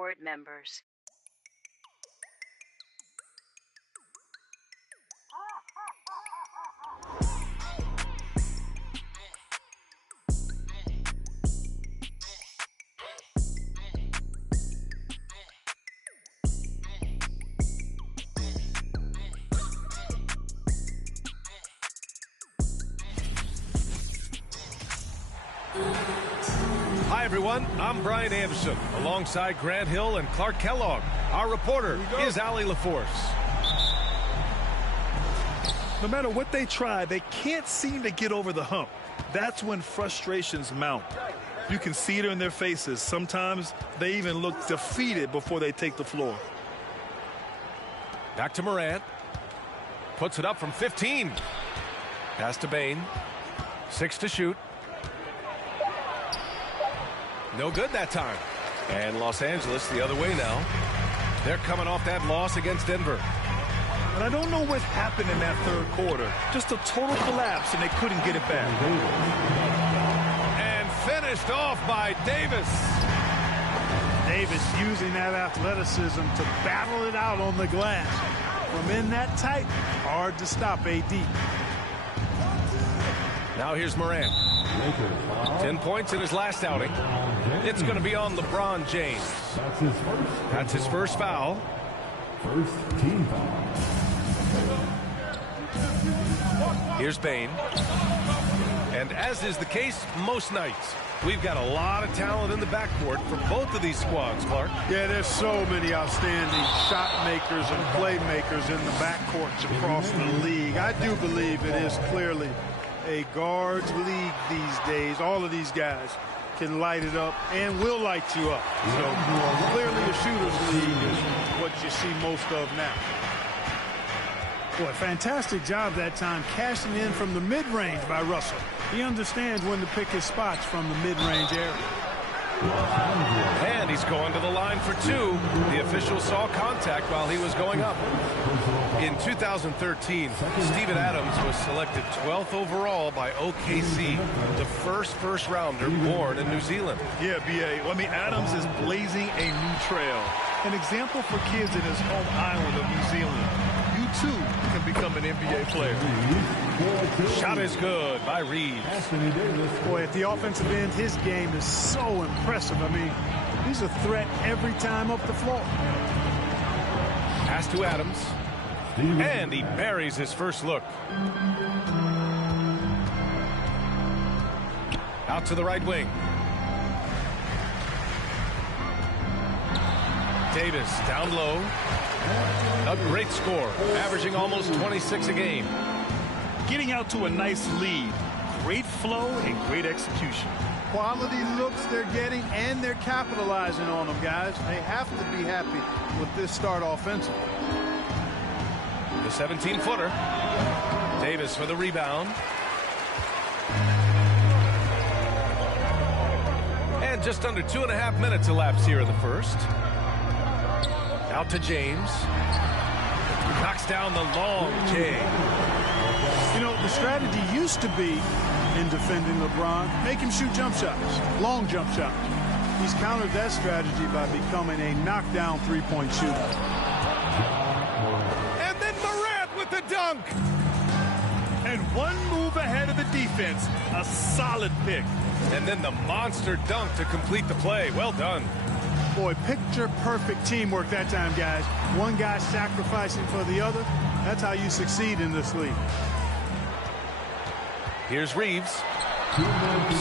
board members. Hi, everyone. I'm Brian Anderson, alongside Grant Hill and Clark Kellogg. Our reporter is Allie LaForce. No matter what they try, they can't seem to get over the hump. That's when frustrations mount. You can see it in their faces. Sometimes they even look defeated before they take the floor. Back to Morant. Puts it up from 15. Pass to Bane. 6 to shoot. No good that time. And Los Angeles the other way now. They're coming off that loss against Denver. And I don't know what happened in that third quarter. Just a total collapse, and they couldn't get it back. And finished off by Davis. Davis using that athleticism to battle it out on the glass. From in that tight, hard to stop AD. Now here's Morant. 10 points in his last outing. It's going to be on LeBron James. That's his first foul. First team foul. Here's Bane. And as is the case most nights, we've got a lot of talent in the backcourt for both of these squads, Clark. Yeah, there's so many outstanding shot makers and playmakers in the backcourts across the league. I do believe it is clearly a guards league these days. All of these guys can light it up and will light you up. So clearly a shooter's league is what you see most of now. Boy, fantastic job that time cashing in from the mid-range by Russell. He understands when to pick his spots from the mid-range area. And he's going to the line for 2. The official saw contact while he was going up. In 2013, Steven Adams was selected 12th overall by OKC, the first rounder born in New Zealand. Yeah, B.A. I mean, Adams is blazing a new trail. An example for kids in his home island of New Zealand. You, too, can become an NBA player. Shot is good by Reeves. Boy, at the offensive end, his game is so impressive. I mean, he's a threat every time up the floor. Pass to Adams. And he buries his first look. Out to the right wing. Davis down low. A great score, averaging almost 26 a game. Getting out to a nice lead. Great flow and great execution. Quality looks they're getting, and they're capitalizing on them, guys. They have to be happy with this start offensively. The 17-footer. Davis for the rebound. And just under 2.5 minutes elapsed here in the first. Out to James. Knocks down the long J. You know, the strategy used to be in defending LeBron, make him shoot jump shots, long jump shots. He's countered that strategy by becoming a knockdown three-point shooter. And then Morant with the dunk. And one move ahead of the defense. A solid pick. And then the monster dunk to complete the play. Well done. Boy, picture-perfect teamwork that time, guys. One guy sacrificing for the other. That's how you succeed in this league. Here's Reeves.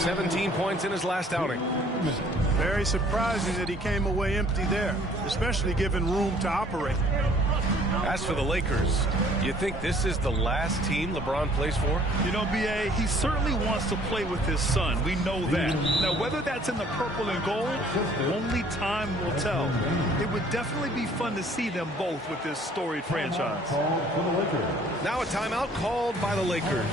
17 points in his last outing. Very surprising that he came away empty there, especially given room to operate. As for the Lakers, you think this is the last team LeBron plays for? You know, B.A., he certainly wants to play with his son. We know that. Now, whether that's in the purple and gold, only time will tell. It would definitely be fun to see them both with this storied franchise. Now a timeout called by the Lakers.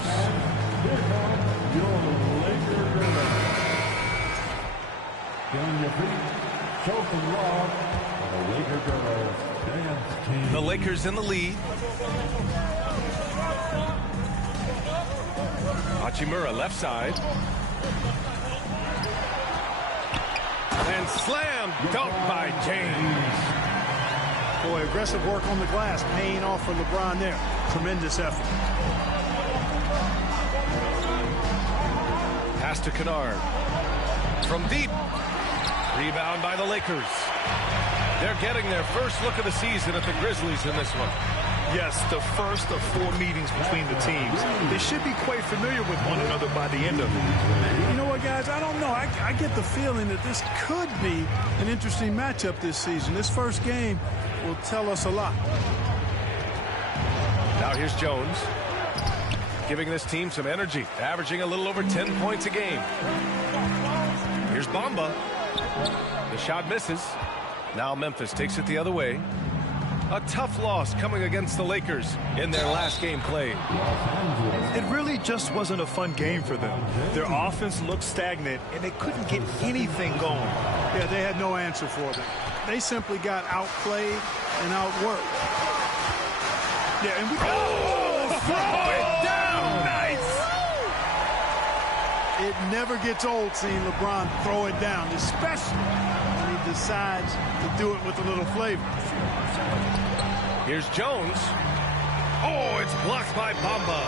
The Lakers in the lead. Hachimura left side. And Slam dunk by James. Boy, aggressive work on the glass paying off for LeBron there. Tremendous effort. Pass to Kennard. From deep. Rebound by the Lakers. They're getting their first look of the season at the Grizzlies in this one. Yes, the first of 4 meetings between the teams. They should be quite familiar with one another by the end of it. You know what, guys? I don't know. I get the feeling that this could be an interesting matchup this season. This first game will tell us a lot. Now here's Jones, giving this team some energy, averaging a little over 10 points a game. Here's Bamba. The shot misses. Now Memphis takes it the other way. A tough loss coming against the Lakers in their last game played. It really just wasn't a fun game for them. Their offense looked stagnant, and they couldn't get anything going. Yeah, they had no answer for them. They simply got outplayed and outworked. Yeah, and we... Throw it down! Nice! It never gets old seeing LeBron throw it down, especially when he decides to do it with a little flavor. Here's Jones. Oh, it's blocked by Bamba.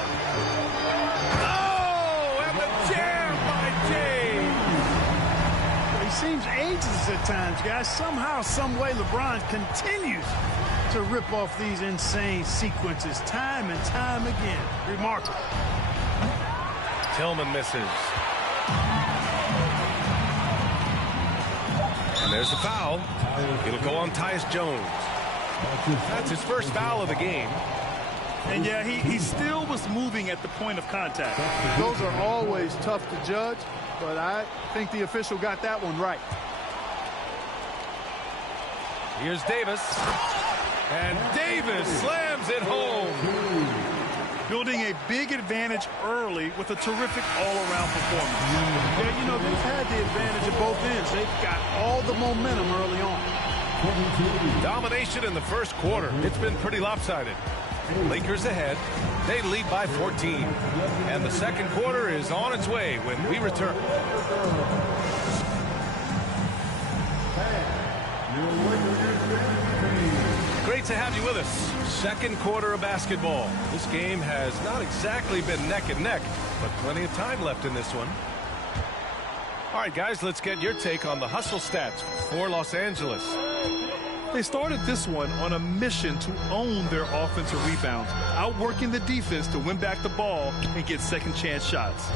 Oh, and the jam by James. He seems ageless at times, guys. Somehow, some way, LeBron continues to rip off these insane sequences time and time again. Remarkable. Tillman misses. And there's the foul. It'll go on Tyus Jones. That's his first foul of the game. And yeah, he still was moving at the point of contact. Those are always tough to judge, but I think the official got that one right. Here's Davis. And Davis slams it home. Building a big advantage early with a terrific all-around performance. Yeah, you know, they've had the advantage at both ends. They've got all the momentum early on. Domination in the first quarter. It's been pretty lopsided. Lakers ahead. They lead by 14. And the second quarter is on its way when we return. Great to have you with us. Second quarter of basketball. This game has not exactly been neck and neck, but plenty of time left in this one. All right, guys, let's get your take on the hustle stats for Los Angeles. They started this one on a mission to own their offensive rebounds, outworking the defense to win back the ball and get second chance shots.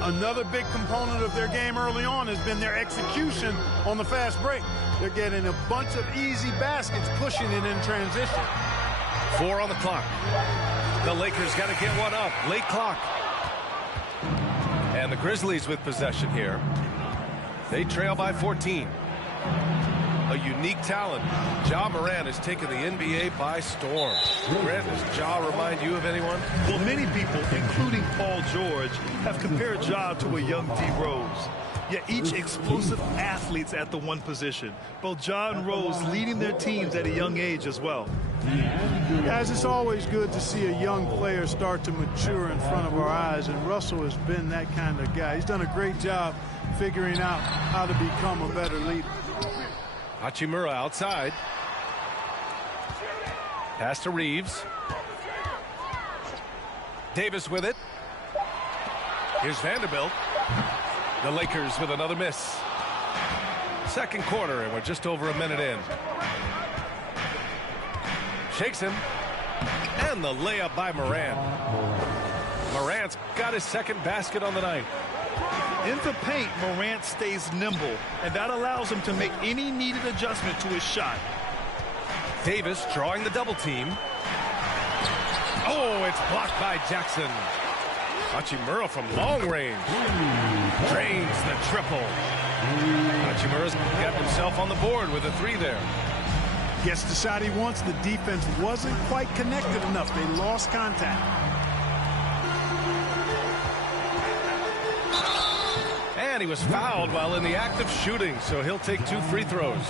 Another big component of their game early on has been their execution on the fast break. They're getting a bunch of easy baskets, pushing it in transition. 4 on the clock. The Lakers got to get one up. Late clock. And the Grizzlies with possession here. They trail by 14. A unique talent. Ja Morant has taken the NBA by storm. Grant, does Ja remind you of anyone? Well, many people, including Paul George, have compared Ja to a young D. Rose. Yet each explosive athletes at the one position. Both Ja and Rose leading their teams at a young age as well. Guys, it's always good to see a young player start to mature in front of our eyes, and Russell has been that kind of guy. He's done a great job figuring out how to become a better leader. Hachimura outside. Pass to Reeves. Davis with it. Here's Vanderbilt. The Lakers with another miss. Second quarter, and we're just over a minute in. Shakes him. And the layup by Morant. Morant's got his second basket on the night. In the paint, Morant stays nimble, and that allows him to make any needed adjustment to his shot. Davis drawing the double team. Oh, it's blocked by Jackson. Hachimura from long range. Drains the triple. Hachimura's got himself on the board with a 3 there. Gets the shot he wants. The defense wasn't quite connected enough. They lost contact. And he was fouled while in the act of shooting, so he'll take 2 free throws.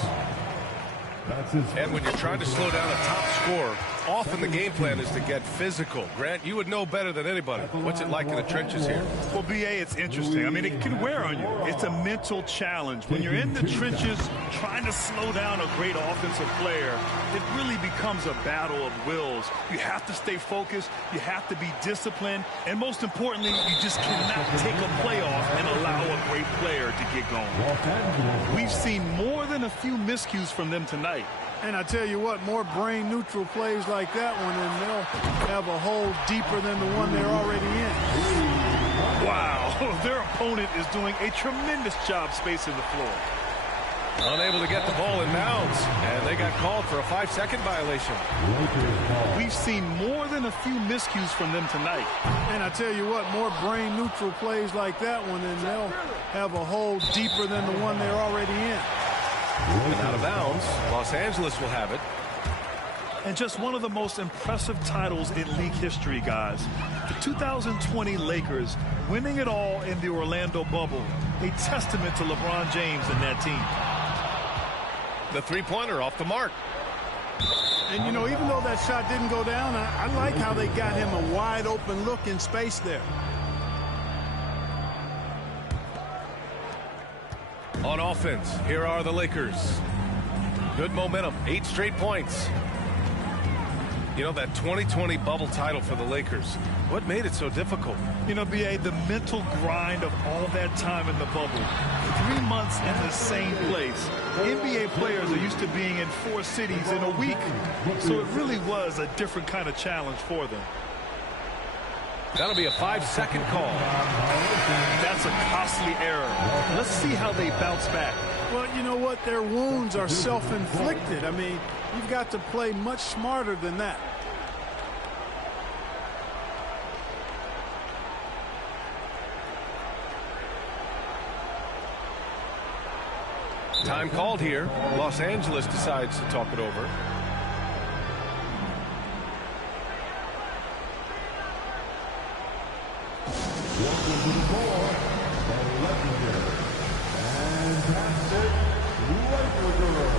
And when you're trying to slow down a top scorer, often the game plan is to get physical. Grant, you would know better than anybody. What's it like in the trenches here? Well, BA, it's interesting. I mean, it can wear on you. It's a mental challenge. When you're in the trenches trying to slow down a great offensive player, it really becomes a battle of wills. You have to stay focused. You have to be disciplined. And most importantly, you just cannot take a play off and allow a great player to get going. We've seen more than a few miscues from them tonight. And I tell you what, more brain-neutral plays like that one, and they'll have a hole deeper than the one they're already in. Wow, their opponent is doing a tremendous job spacing the floor. Unable to get the ball in bounds, and they got called for a 5-second violation. We've seen more than a few miscues from them tonight. And I tell you what, more brain-neutral plays like that one, and they'll have a hole deeper than the one they're already in. And out of bounds, Los Angeles will have it. And just one of the most impressive titles in league history, guys. The 2020 Lakers winning it all in the Orlando bubble. A testament to LeBron James and that team. The three-pointer off the mark. And, you know, even though that shot didn't go down, I like how they got him a wide-open look in space there. On offense, here are the Lakers. Good momentum, 8 straight points. You know, that 2020 bubble title for the Lakers, what made it so difficult? You know, BA, the mental grind of all that time in the bubble. 3 months in the same place. NBA players are used to being in 4 cities in a week. So it really was a different kind of challenge for them. That'll be a 5-second call. That's a costly error. Let's see how they bounce back. Well, you know what? Their wounds are self-inflicted. I mean, you've got to play much smarter than that. Time called here. Los Angeles decides to talk it over. Welcome to the floor, the legendary, fantastic Laker girl.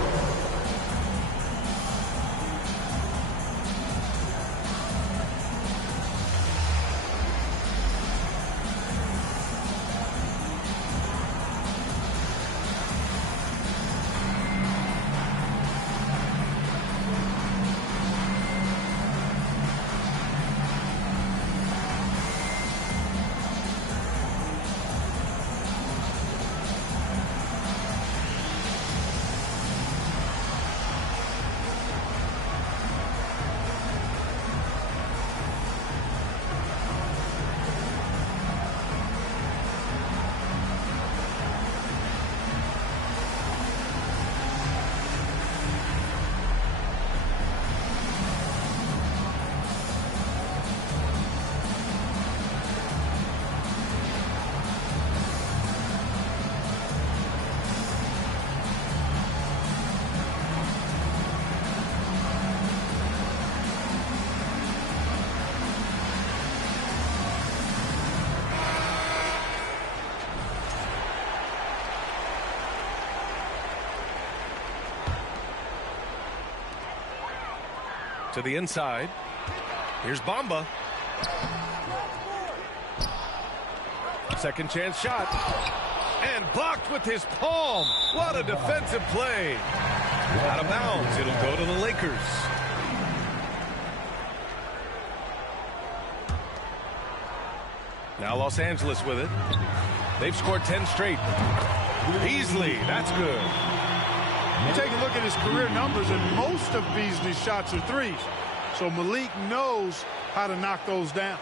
To the inside. Here's Bamba. Second chance shot. And blocked with his palm. What a defensive play. Out of bounds. It'll go to the Lakers. Now Los Angeles with it. They've scored 10 straight. Beasley, that's good. You take a look at his career numbers, and most of Beasley's shots are threes. So Malik knows how to knock those down.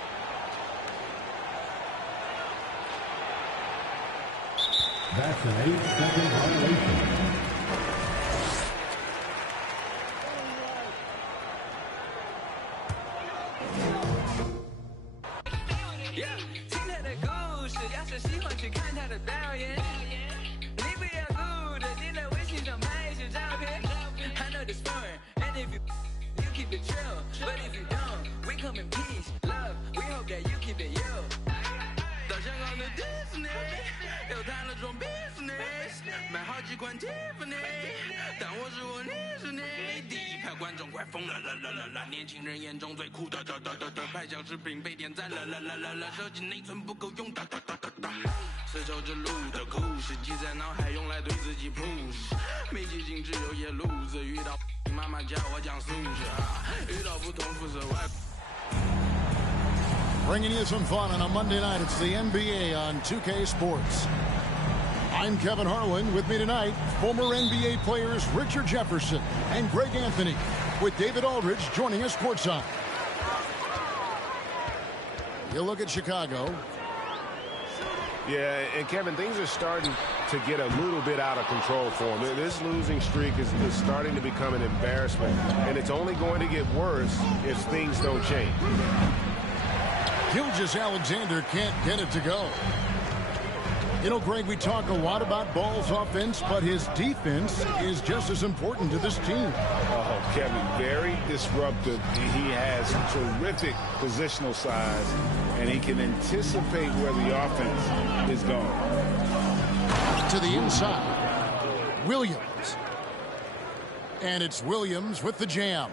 That's an 8-second violation. 几款 Tiffany， 但我是我，你是你。第一排观众快疯了，年轻人眼中最酷的，拍小视频被点赞了，手机内存不够用，丝绸之路的故事记在脑海，用来对自己 push。没记性只有野路子，遇到妈妈教我讲素质，遇到不同肤色外。Bringing you some fun on a Monday night. It's the NBA on 2K Sports. I'm Kevin Harlan. With me tonight, former NBA players Richard Jefferson and Greg Anthony, with David Aldridge joining us courtside. You look at Chicago. Yeah, and Kevin, things are starting to get a little bit out of control for them. This losing streak is starting to become an embarrassment, and it's only going to get worse if things don't change. Gilgeous-Alexander can't get it to go. You know, Greg, we talk a lot about Ball's offense, but his defense is just as important to this team. Oh, Kevin, very disruptive. He has terrific positional size, and he can anticipate where the offense is going. To the inside, Williams. And it's Williams with the jam.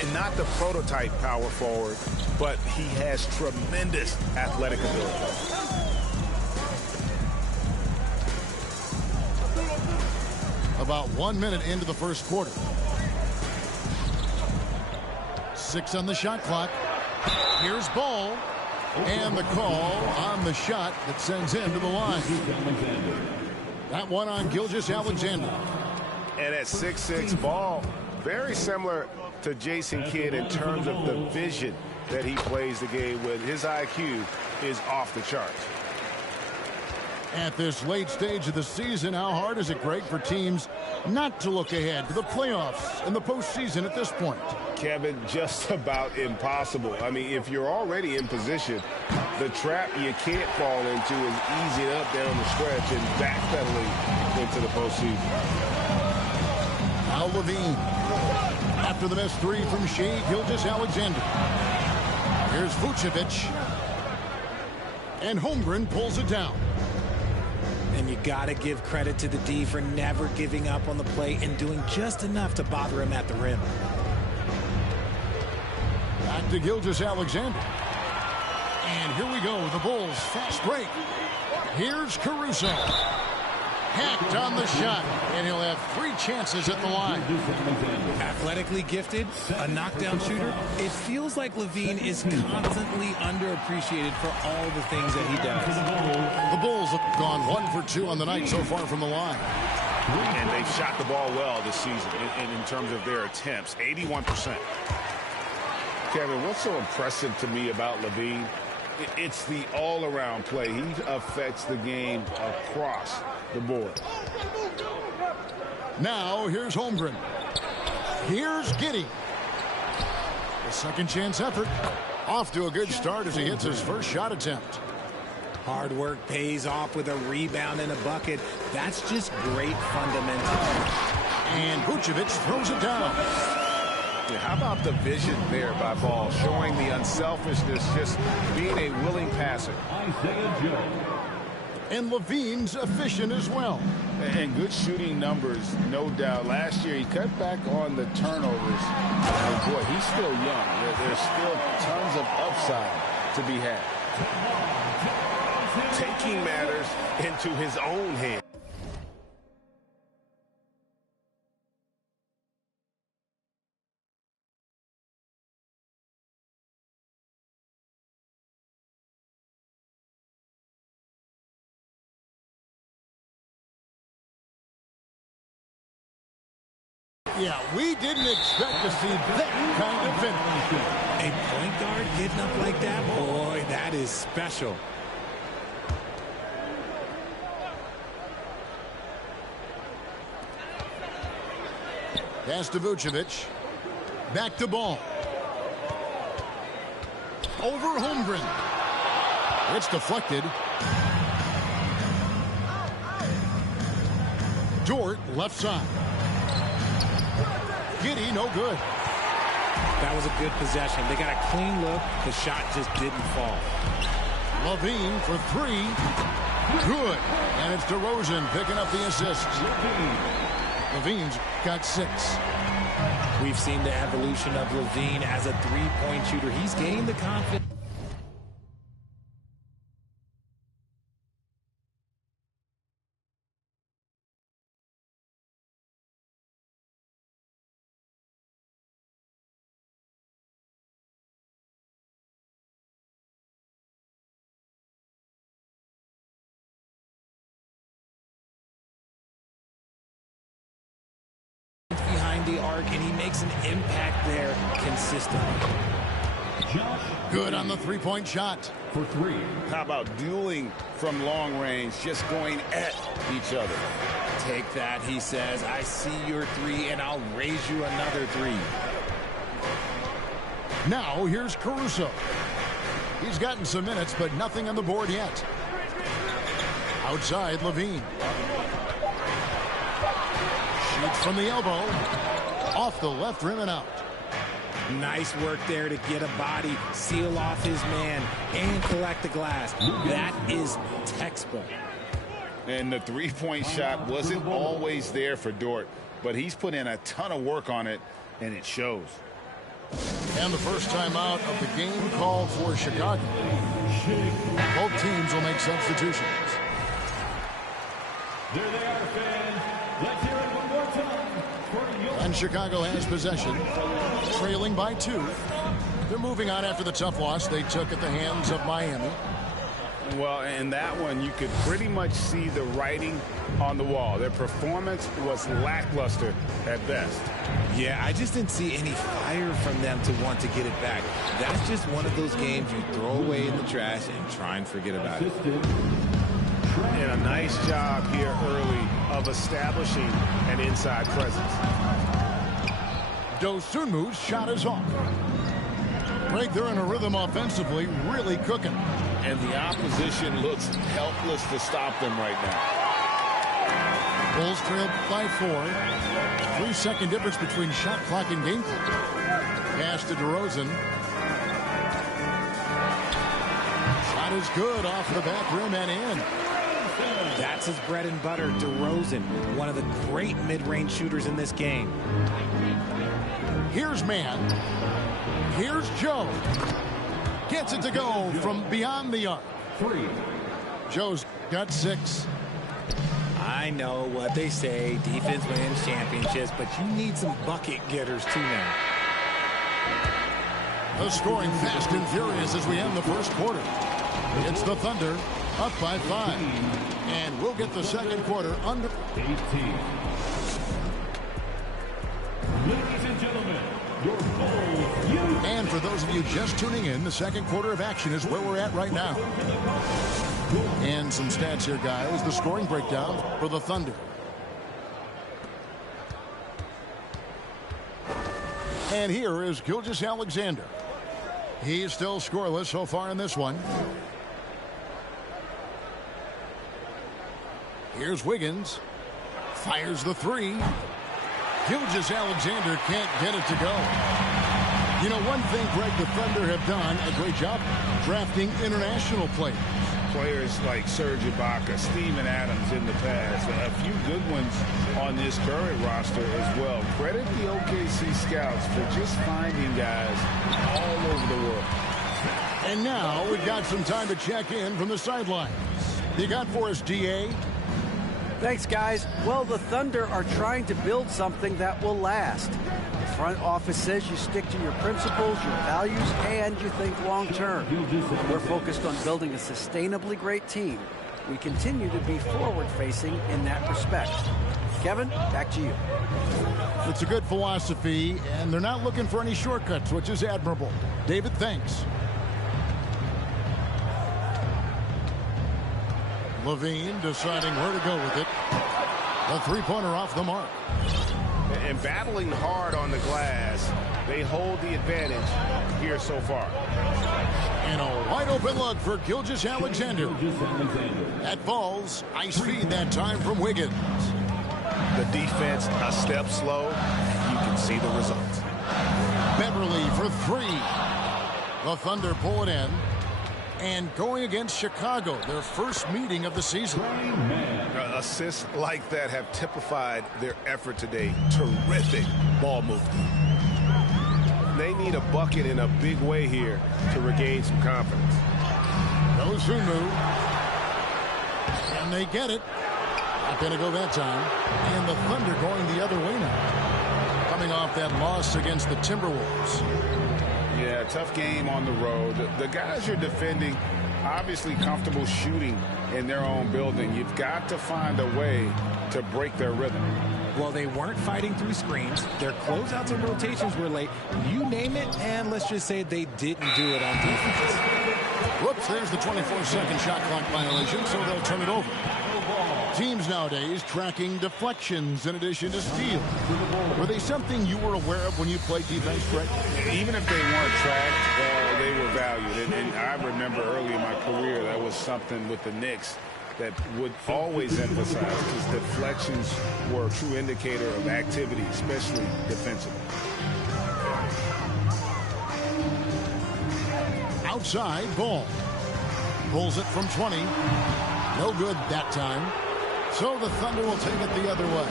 And not the prototype power forward, but he has tremendous athletic ability. About 1 minute into the first quarter. 6 on the shot clock. Here's Ball. And the call on the shot that sends him to the line. That one on Gilgeous-Alexander. And at 6'6", Ball, very similar to Jason Kidd in terms of the vision that he plays the game with. His IQ is off the charts. At this late stage of the season, how hard is it, Greg, for teams not to look ahead to the playoffs and the postseason at this point? Kevin, just about impossible. I mean, if you're already in position, the trap you can't fall into is easing up down the stretch and backpedaling into the postseason. Now Levine. After the missed three from Shea Gilgeous-Alexander. Here's Vucevic. And Holmgren pulls it down. And you got to give credit to the D for never giving up on the play and doing just enough to bother him at the rim. Back to Gilgeous-Alexander. And here we go. The Bulls fast break. Here's Caruso. Hacked on the shot. And he'll have 3 chances at the line. Athletically gifted, a knockdown shooter. It feels like Levine is constantly underappreciated for all the things that he does. The Bulls have gone 1 for 2 on the night so far from the line. And they've shot the ball well this season in terms of their attempts, 81%. Kevin, what's so impressive to me about Levine? It's the all-around play. He affects the game across the board. Now, here's Holmgren. Here's Giddey. A second chance effort. Off to a good start as he hits his first shot attempt. Hard work pays off with a rebound and a bucket. That's just great fundamentals. And Vucevic throws it down. Yeah, how about the vision there by Ball, showing the unselfishness, just being a willing passer. And Levine's efficient as well. And good shooting numbers, no doubt. Last year, he cut back on the turnovers. And boy, he's still young. There's still tons of upside to be had. Taking matters into his own hands. Yeah, we didn't expect to see that kind of finish. A point guard getting up like that, boy, that is special. Pass to Vucevic. Back to Ball. Over Holmgren. It's deflected. Dort left side. Giddey, no good. That was a good possession. They got a clean look. The shot just didn't fall. Levine for 3. Good. And it's DeRozan picking up the assist. Levine's got 6. We've seen the evolution of Levine as a three-point shooter. He's gained the confidence. Behind the arc, and he makes an impact there consistently. Good on the three-point shot. For 3. How about dueling from long range, just going at each other? Take that, he says. I see your 3, and I'll raise you another 3. Now here's Caruso. He's gotten some minutes, but nothing on the board yet. Outside, Levine. Shoots from the elbow. Off the left rim and out. Nice work there to get a body, seal off his man, and collect the glass. That is textbook. And the three-point shot wasn't always there for Dort, but he's put in a ton of work on it, and it shows. And the first time out of the game called for Chicago. Both teams will make substitutions. There they are, fans. Let's hear it one more time for your... And Chicago has possession, trailing by 2. They're moving on after the tough loss they took at the hands of Miami. Well, in that one, you could pretty much see the writing on the wall. Their performance was lackluster at best. Yeah, I just didn't see any fire from them to want to get it back. That's just one of those games you throw away in the trash and try and forget about it. And a nice job here early of establishing an inside presence. Dosunmu's shot is off. Right there in a rhythm offensively, really cooking. And the opposition looks helpless to stop them right now. Bulls trail by 4. 3-second difference between shot clock and game clock. Pass to DeRozan. Shot is good off the back rim and in. That's his bread and butter, DeRozan, one of the great mid-range shooters in this game. Here's Man. Here's Joe. Gets it to go from beyond the arc. 3. Joe's got 6. I know what they say, defense wins championships, but you need some bucket getters too now. The scoring fast and furious as we end the first quarter. It's the Thunder up by 5. And we'll get the second quarter under 18. Ladies and gentlemen, your Bulls. And for those of you just tuning in, the second quarter of action is where we're at right now. And some stats here, guys. The scoring breakdown for the Thunder. And here is Gilgeous-Alexander. He's still scoreless so far in this one. Here's Wiggins. Fires the 3. Gilgeous-Alexander can't get it to go. You know, one thing, Greg, the Thunder have done a great job drafting international players. Players like Serge Ibaka, Steven Adams in the past, a few good ones on this current roster as well. Credit the OKC scouts for just finding guys all over the world. And now we've got some time to check in from the sidelines. You got for us, DA? Thanks, guys. Well, the Thunder are trying to build something that will last. The front office says you stick to your principles, your values, and you think long term. We're focused on building a sustainably great team. We continue to be forward-facing in that respect. Kevin, back to you. It's a good philosophy, and they're not looking for any shortcuts, which is admirable. David, thanks. Levine deciding where to go with it. The three-pointer off the mark. And battling hard on the glass, they hold the advantage here so far. And a wide-open look for Gilgeous-Alexander. That falls. Ice feed that time from Wiggins. The defense a step slow. You can see the results. Beverly for 3. The Thunder pull it in. And going against Chicago, their first meeting of the season. Assists like that have typified their effort today. Terrific ball movement. They need a bucket in a big way here to regain some confidence. Nozomi. And they get it. Not going to go that time. And the Thunder going the other way now. Coming off that loss against the Timberwolves. Yeah, tough game on the road. The guys you're defending, obviously comfortable shooting in their own building. You've got to find a way to break their rhythm. Well, they weren't fighting through screens. Their closeouts and rotations were late. You name it, and let's just say they didn't do it on defense. Whoops, there's the 24-second shot clock violation, so they'll turn it over. Teams nowadays tracking deflections in addition to steals. Were they something you were aware of when you played defense, Greg? Even if they weren't tracked, they were valued. And I remember early in my career, that was something with the Knicks that would always emphasize, because deflections were a true indicator of activity, especially defensively. Outside ball. Pulls it from 20. No good that time. So the Thunder will take it the other way.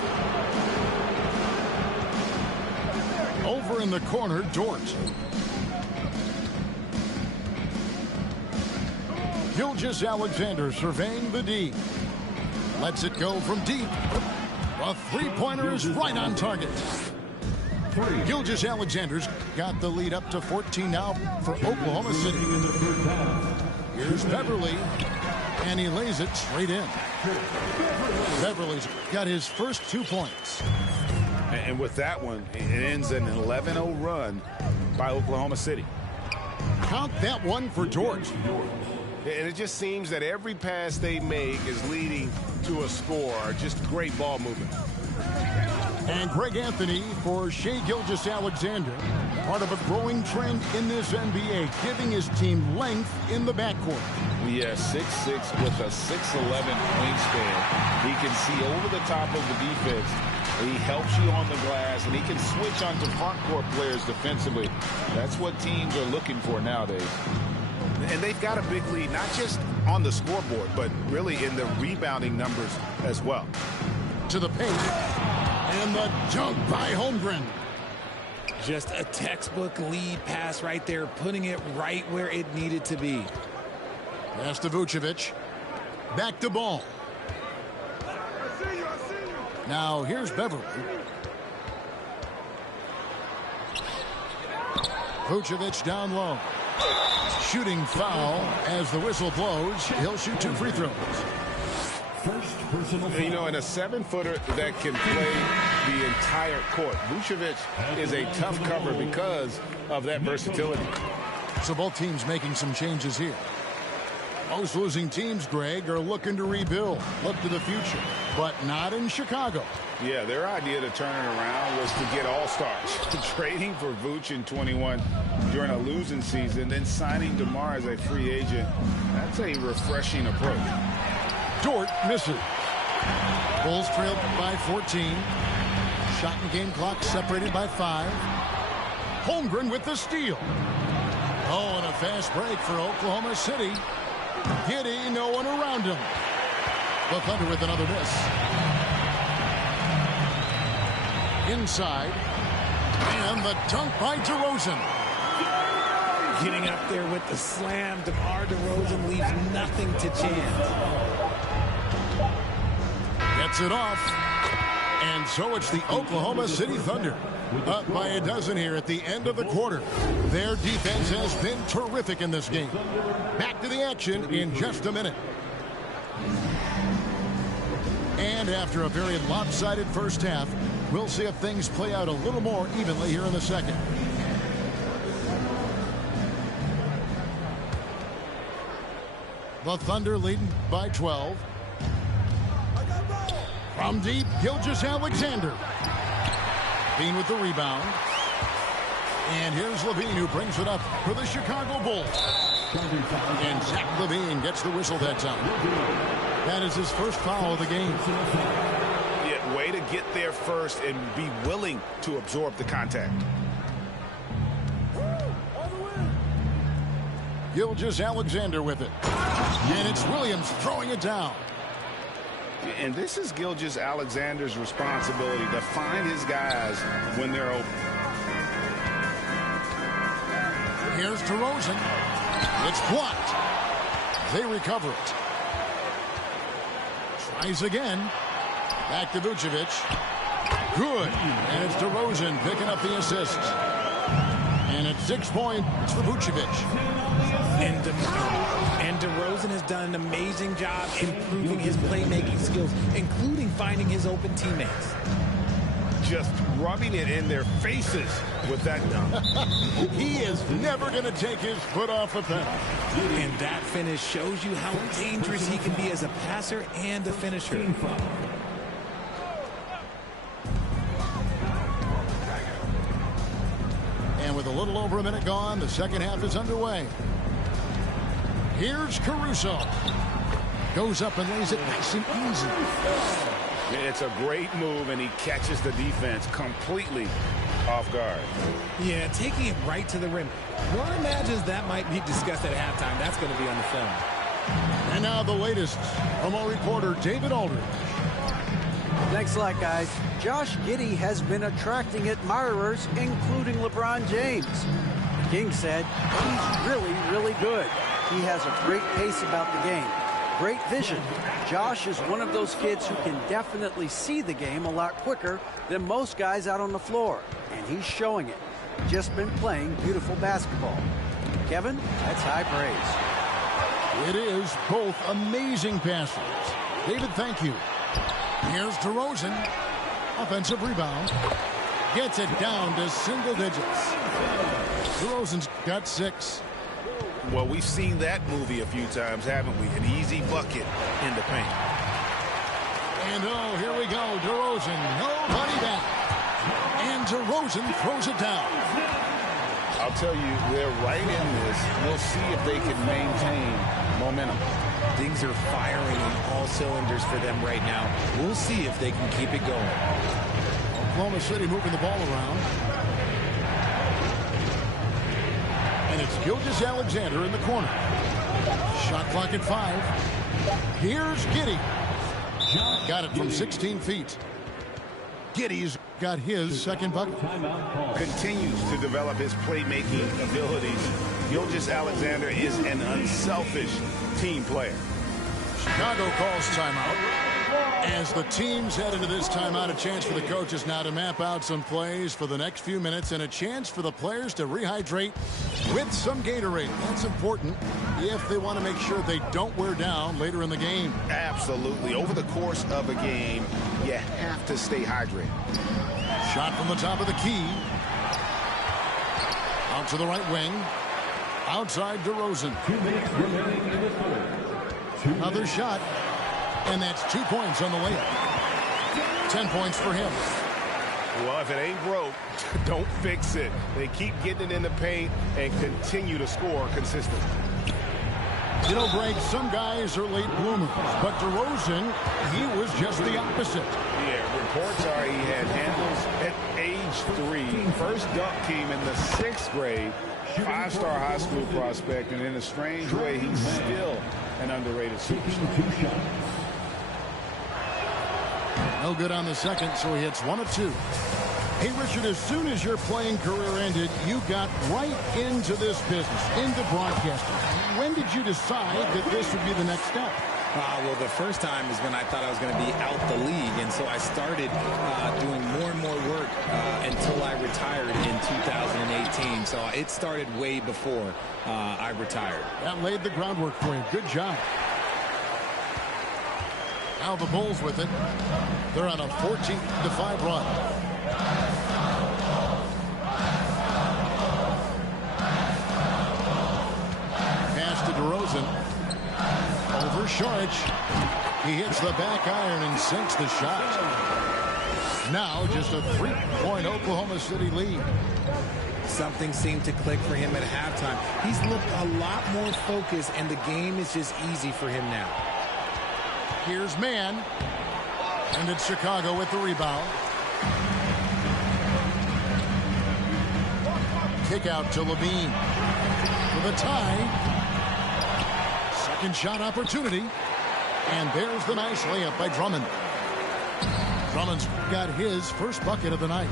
Over in the corner, Dort. Gilgeous-Alexander surveying the D. Lets it go from deep. A three-pointer is right on target. Gilgeous-Alexander's got the lead up to 14 now for Oklahoma City. Here's Beverly, and he lays it straight in. Beverly's got his first 2 points. And with that one, it ends an 11-0 run by Oklahoma City. Count that one for Dort. And it just seems that every pass they make is leading to a score. Just great ball movement. And Greg Anthony for Shai Gilgeous-Alexander. Part of a growing trend in this NBA, giving his team length in the backcourt. Yeah, 6'6" with a 6'11" wingspan. He can see over the top of the defense. He helps you on the glass, and he can switch onto front court players defensively. That's what teams are looking for nowadays. And they've got a big lead, not just on the scoreboard, but really in the rebounding numbers as well. To the paint. And the dunk by Holmgren. Just a textbook lead pass right there, putting it right where it needed to be. Pass to Vucevic. Back to ball. Now here's Beverly. Vucevic down low. Shooting foul as the whistle blows. He'll shoot 2 free throws. You know, in a 7-footer that can play the entire court, Vucevic is a tough cover because of that versatility. So both teams making some changes here. Most losing teams, Greg, are looking to rebuild, look to the future, but not in Chicago. Yeah, their idea to turn it around was to get all-stars. Trading for Vooch in 21 during a losing season, then signing DeMar as a free agent. That's a refreshing approach. Dort misses. Bulls trailed by 14. Shot and game clock separated by 5. Holmgren with the steal. Oh, and a fast break for Oklahoma City. Giddy, no one around him. The Thunder with another miss. Inside. And the dunk by DeRozan. Getting up there with the slam, DeMar DeRozan leaves nothing to chance. Gets it off. And so it's the Oklahoma City Thunder. Up by a dozen here at the end of the quarter. Their defense has been terrific in this game. Back to the action in just a minute. And after a very lopsided first half, we'll see if things play out a little more evenly here in the second. The Thunder leading by 12. From deep, Gilgeous-Alexander. Levine with the rebound. And here's Levine, who brings it up for the Chicago Bulls. And Zach Levine gets the whistle that time. That is his first foul of the game. Yeah, way to get there first and be willing to absorb the contact. Gilgeous-Alexander with it. And it's Williams throwing it down. And this is Gilgeous-Alexander's responsibility to find his guys when they're open. Here's DeRozan. It's blocked. They recover it. Tries again. Back to Vucevic. Good. And it's DeRozan picking up the assist. And it's 6 points for Vucevic. And DeRozan has done an amazing job improving his playmaking skills, including finding his open teammates. Just rubbing it in their faces with that dunk. He is never going to take his foot off the pedal. And that finish shows you how dangerous he can be as a passer and a finisher. And with a little over a minute gone, the second half is underway. Here's Caruso. Goes up and lays it nice and easy. It's a great move, and he catches the defense completely off guard. Yeah, taking it right to the rim. One imagines that might be discussed at halftime. That's going to be on the film. And now the latest from our reporter, David Aldridge. Thanks a lot, guys. Josh Giddey has been attracting admirers, including LeBron James. The King said he's really, really good. He has a great pace about the game. Great vision. Josh is one of those kids who can definitely see the game a lot quicker than most guys out on the floor. And he's showing it. Just been playing beautiful basketball. Kevin, that's high praise. It is both amazing passes. David, thank you. Here's DeRozan. Offensive rebound. Gets it down to single digits. DeRozan's got 6. Well, we've seen that movie a few times, haven't we? An easy bucket in the paint. And oh, here we go. DeRozan, nobody back. And DeRozan throws it down. I'll tell you, they're right in this. We'll see if they can maintain momentum. Things are firing on all cylinders for them right now. We'll see if they can keep it going. Oklahoma City moving the ball around. And it's Gilgeous-Alexander in the corner. Shot clock at 5. Here's Giddey. Got it from 16 feet. Giddey's got his second bucket. Continues to develop his playmaking abilities. Gilgeous-Alexander is an unselfish team player. Chicago calls timeout. As the teams head into this timeout, a chance for the coaches now to map out some plays for the next few minutes and a chance for the players to rehydrate with some Gatorade. That's important if they want to make sure they don't wear down later in the game. Absolutely. Over the course of a game, you have to stay hydrated. Shot from the top of the key. Out to the right wing. Outside DeRozan. 2 minutes remaining in the third. Another shot. And that's 2 points on the layup. 10 points for him. Well, if it ain't broke, don't fix it. They keep getting it in the paint and continue to score consistently. You know, Greg, some guys are late bloomers, but DeRozan, he was just the opposite. Yeah, reports are he had handles at age 3. First dunk came in the 6th grade. 5-star high school prospect, and in a strange way, he's still an underrated superstar. No good on the second, so he hits 1 of 2. Hey, Richard, as soon as your playing career ended, you got right into this business, into broadcasting. When did you decide that this would be the next step? Well, the first time is when I thought I was going to be out the league, and so I started doing more and more work until I retired in 2018. So it started way before I retired. That laid the groundwork for you. Good job. Now the Bulls with it. They're on a 14-5 run. Pass to DeRozan. Over Saric. He hits the back iron and sinks the shot. Now just a 3-point Oklahoma City lead. Something seemed to click for him at halftime. He's looked a lot more focused, and the game is just easy for him now. Here's Mann. And it's Chicago with the rebound. Kick out to Levine. For the tie. Second shot opportunity. And there's the nice layup by Drummond. Drummond's got his first bucket of the night.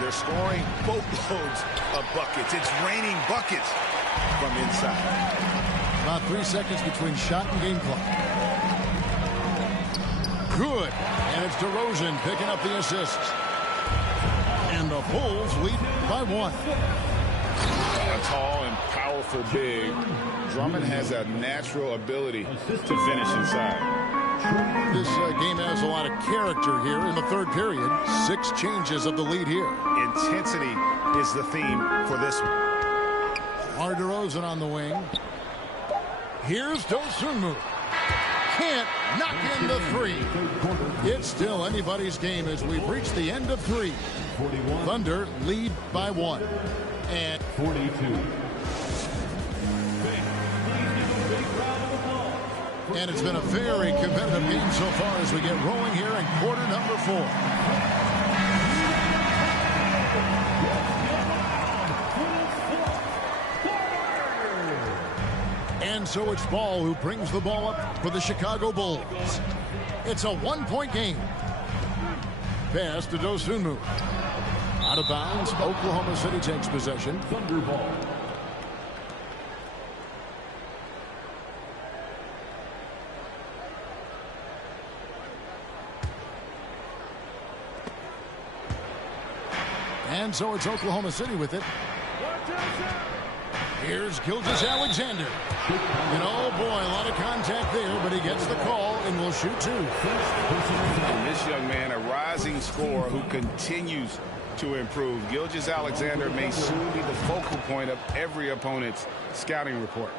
They're scoring boatloads of buckets. It's raining buckets from inside. About 3 seconds between shot and game clock. Good. And it's DeRozan picking up the assists. And the Bulls lead by 1. A tall and powerful big. Drummond has a natural ability to finish inside. This game has a lot of character here in the third period. 6 changes of the lead here. Intensity is the theme for this one. DeRozan on the wing. Here's Dosunmu. Can't knock in the 3. It's still anybody's game as we've reached the end of 3. Thunder lead by 1. And 42. And it's been a very competitive game so far as we get rolling here in quarter number 4. And so it's Ball who brings the ball up for the Chicago Bulls. It's a 1-point game. Pass to Dosunmu. Out of bounds. Oklahoma City takes possession. Thunder ball. And so it's Oklahoma City with it. Here's Gilgeous-Alexander. And oh boy, a lot of contact there, but he gets the call and will shoot 2. And this young man, a rising scorer who continues to improve. Gilgeous-Alexander may soon be the focal point of every opponent's scouting report.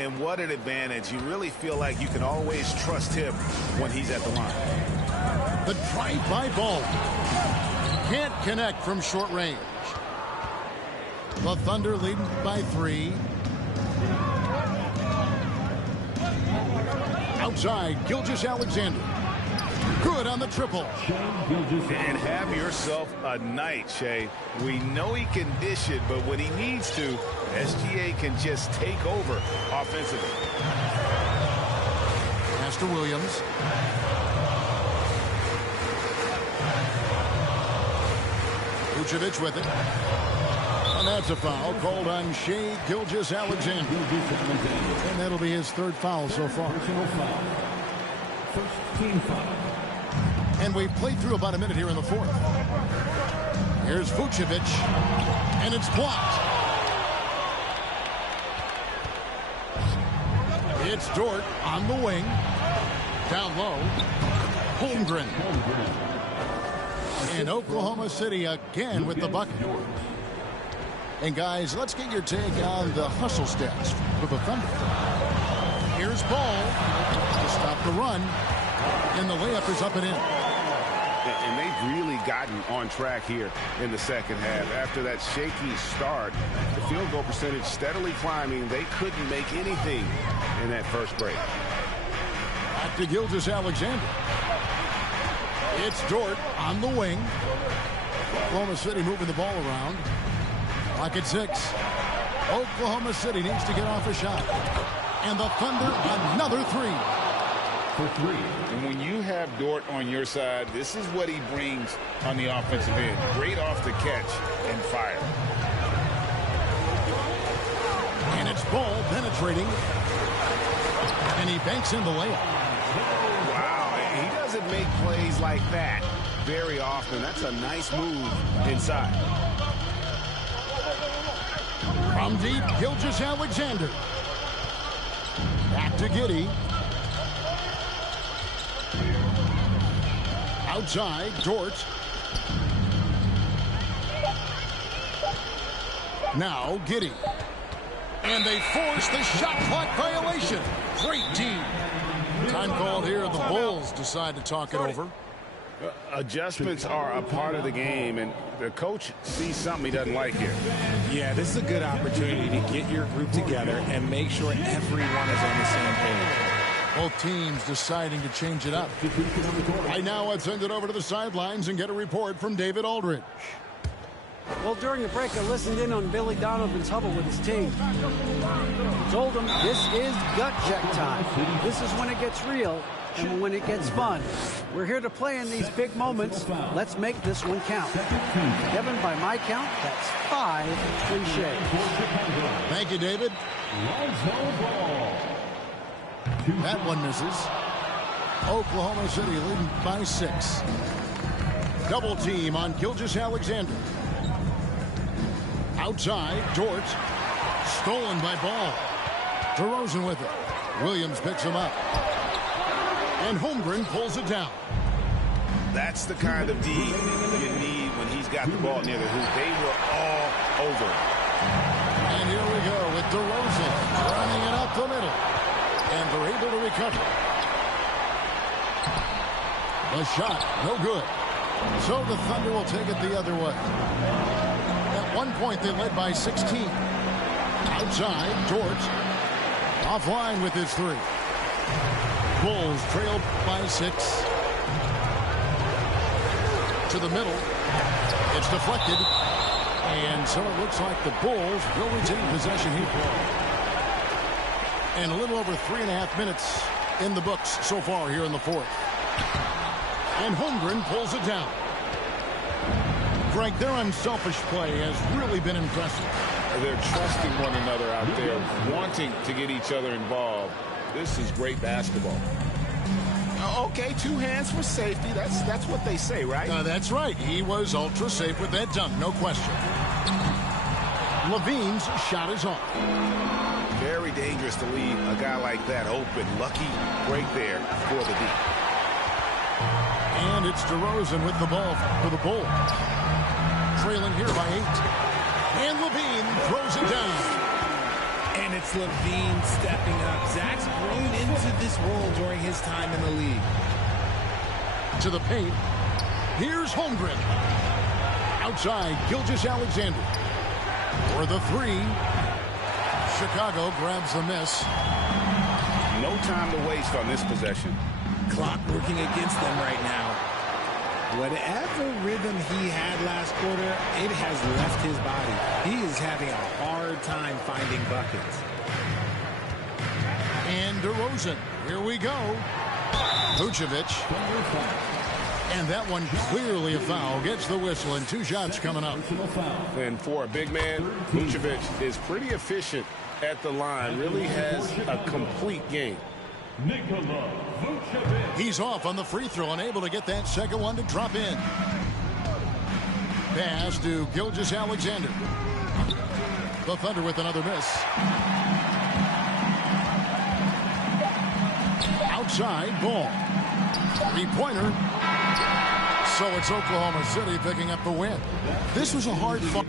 And what an advantage. You really feel like you can always trust him when he's at the line. The drive-by Ball. Can't connect from short range. The Thunder leading by 3. Outside, Gilgeous-Alexander. Good on the triple. And have yourself a night, Shea. We know he can dish it, but when he needs to, SGA can just take over offensively. Master Williams. Vucevic with it. And that's a foul called on Shea Gilgeous-Alexander. And that'll be his 3rd foul so far. First team foul. And we've played through about a minute here in the 4th. Here's Vucevic. And it's blocked. It's Dort on the wing. Down low. Holmgren. And Oklahoma City again with the bucket. And guys, let's get your take on the hustle stats for the Thunder. Here's Ball to stop the run. And the layup is up and in. And they've really gotten on track here in the second half. After that shaky start, the field goal percentage steadily climbing. They couldn't make anything in that first break. Back to Gilgeous-Alexander. It's Dort on the wing. Oklahoma City moving the ball around. Clock at 6. Oklahoma City needs to get off a shot. And the Thunder another 3. For 3. And when you have Dort on your side, this is what he brings on the offensive end. Great off the catch and fire. And it's Ball penetrating. And he banks in the layup. Wow, he doesn't make plays like that very often. That's a nice move inside. From deep, Gilgeous-Alexander. Back to Giddey. Outside, Dort. Now, Giddey. And they force the shot clock violation. Great team. Time called here, the Bulls decide to talk it over. Adjustments are a part of the game, and the coach sees something he doesn't like here. Yeah, this is a good opportunity to get your group together and make sure everyone is on the same page. Both teams deciding to change it up. Right now, let's send it over to the sidelines and get a report from David Aldridge. Well, during the break, I listened in on Billy Donovan's huddle with his team. He told them this is gut check time. This is when it gets real and when it gets fun. We're here to play in these big moments. Let's make this one count. Kevin, by my count, that's 5 cliches. Thank you, David. That one misses. Oklahoma City leading by 6. Double team on Gilgeous-Alexander. Outside, Dort. Stolen by Ball. DeRozan with it. Williams picks him up. And Holmgren pulls it down. That's the kind of D you need when he's got the ball near the hoop. They were all over. And here we go with DeRozan running it up the middle. And they're able to recover. The shot, no good. So the Thunder will take it the other way. At one point, they led by 16. Outside, Dort. Offline with his 3. Bulls trailed by 6. To the middle. It's deflected. And so it looks like the Bulls will retain possession here. And a little over 3.5 minutes in the books so far here in the fourth. And Holmgren pulls it down. Greg, their unselfish play has really been impressive. They're trusting one another out there, wanting to get each other involved. This is great basketball. Okay, 2 hands for safety. That's what they say, right? That's right. He was ultra safe with that dunk, no question. Levine's shot is off. Very dangerous to leave a guy like that open. Lucky break there for the D. And it's DeRozan with the ball for the Bulls. Trailing here by 8. And Levine throws it down. And it's Levine stepping up. Zach's grown into this role during his time in the league. To the paint. Here's Holmgren. Outside, Gilgeous-Alexander. For the 3. Chicago grabs the miss. No time to waste on this possession. Clock working against them right now. Whatever rhythm he had last quarter, it has left his body. He is having a hard time finding buckets. And DeRozan, here we go. Vucevic. And that one clearly a foul. Gets the whistle and 2 shots coming up. And for a big man, Vucevic is pretty efficient at the line. Really has a complete game. He's off on the free throw and able to get that second one to drop in. Pass to Gilgeous-Alexander. The Thunder with another miss. Outside, Ball. 3-pointer. So it's Oklahoma City picking up the win. This was a hard fight.